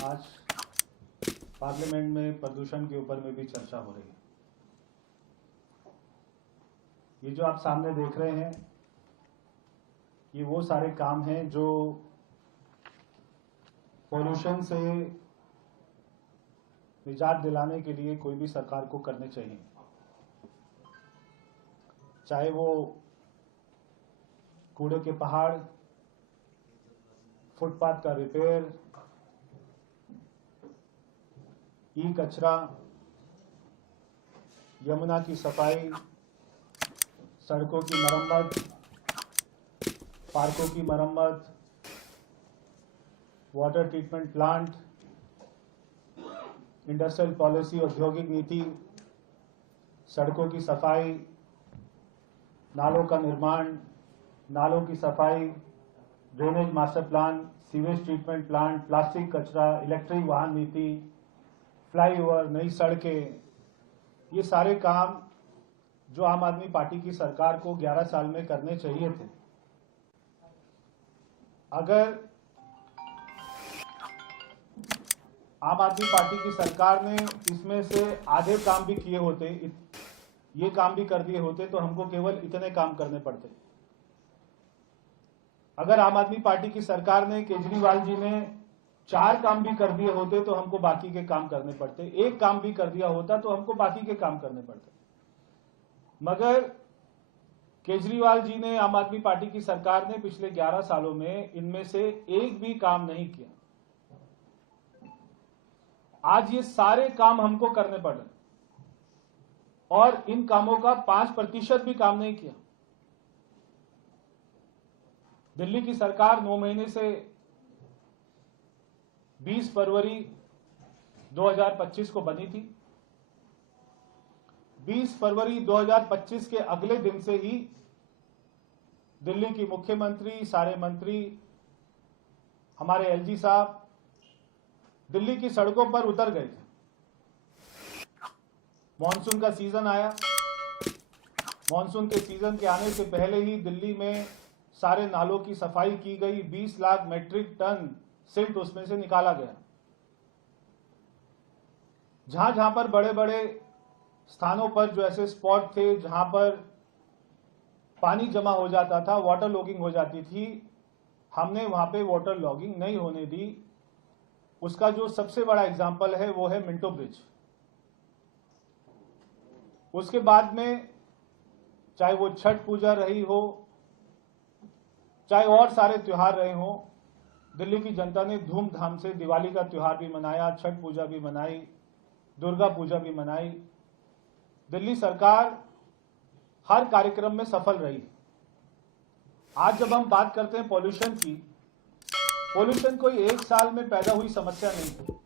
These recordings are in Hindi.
आज पार्लियामेंट में प्रदूषण के ऊपर में भी चर्चा हो रही है। ये जो आप सामने देख रहे हैं, ये वो सारे काम हैं जो पोल्यूशन से निजात दिलाने के लिए कोई भी सरकार को करने चाहिए। चाहे वो कूड़े के पहाड़, फुटपाथ का रिपेयर, ई कचरा, यमुना की सफाई, सड़कों की मरम्मत, पार्कों की मरम्मत, water treatment plant, industrial policy, औद्योगिक नीति, सड़कों की सफाई, नालों का निर्माण, नालों की सफाई, drainage master plan, sewage treatment plant, plastic कचरा, इलेक्ट्रिक वाहन नीति, फ्लाईओवर, नई सड़कें, ये सारे काम जो आम आदमी पार्टी की सरकार को 11 साल में करने चाहिए थे, अगर आम आदमी पार्टी की सरकार ने इसमें से आधे काम भी किए होते, ये काम भी कर दिए होते, तो हमको केवल इतने काम करने पड़ते। अगर आम आदमी पार्टी की सरकार ने, केजरीवाल जी ने 4 काम भी कर दिए होते तो हमको बाकी के काम करने पड़ते। 1 काम भी कर दिया होता तो हमको बाकी के काम करने पड़ते। मगर केजरीवाल जी ने, आम आदमी पार्टी की सरकार ने पिछले 11 सालों में इनमें से एक भी काम नहीं किया। आज ये सारे काम हमको करने पड़ रहे और इन कामों का 5% भी काम नहीं किया। दिल्ली की सरकार 9 महीने से 20 फरवरी 2025 को बनी थी। 20 फरवरी 2025 के अगले दिन से ही दिल्ली की मुख्यमंत्री, सारे मंत्री, हमारे एलजी साहब दिल्ली की सड़कों पर उतर गए थे। मॉनसून का सीजन आया। मॉनसून के सीजन के आने से पहले ही दिल्ली में सारे नालों की सफाई की गई। 20 लाख मीट्रिक टन सिल्ट उसमें से निकाला गया। जहां जहां पर बड़े बड़े स्थानों पर जो ऐसे स्पॉट थे जहां पर पानी जमा हो जाता था, वाटर लॉगिंग हो जाती थी, हमने वहां पे वाटर लॉगिंग नहीं होने दी। उसका जो सबसे बड़ा एग्जाम्पल है वो है मिंटो ब्रिज। उसके बाद में चाहे वो छठ पूजा रही हो, चाहे और सारे त्योहार रहे हो, दिल्ली की जनता ने धूमधाम से दिवाली का त्योहार भी मनाया, छठ पूजा भी मनाई, दुर्गा पूजा भी मनाई। दिल्ली सरकार हर कार्यक्रम में सफल रही। आज जब हम बात करते हैं पॉल्यूशन की, पॉल्यूशन कोई एक साल में पैदा हुई समस्या नहीं थी।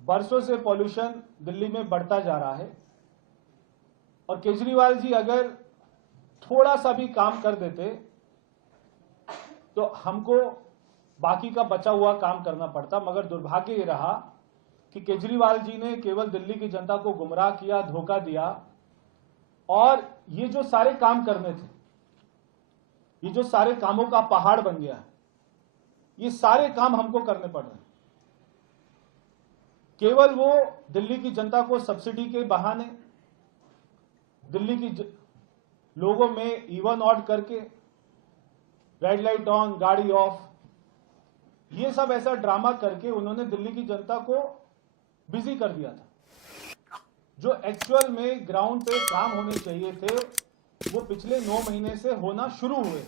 बरसों से पॉल्यूशन दिल्ली में बढ़ता जा रहा है और केजरीवाल जी अगर थोड़ा सा भी काम कर देते तो हमको बाकी का बचा हुआ काम करना पड़ता। मगर दुर्भाग्य ये रहा कि केजरीवाल जी ने केवल दिल्ली की जनता को गुमराह किया, धोखा दिया और ये जो सारे काम करने थे, ये जो सारे कामों का पहाड़ बन गया, ये सारे काम हमको करने पड़ रहे हैं। केवल वो दिल्ली की जनता को सब्सिडी के बहाने, दिल्ली की लोगों में इवन ऑड करके, रेड लाइट ऑन गाड़ी ऑफ, ये सब ऐसा ड्रामा करके उन्होंने दिल्ली की जनता को बिजी कर दिया था। जो एक्चुअल में ग्राउंड पे काम होने चाहिए थे वो पिछले 9 महीने से होना शुरू हुए।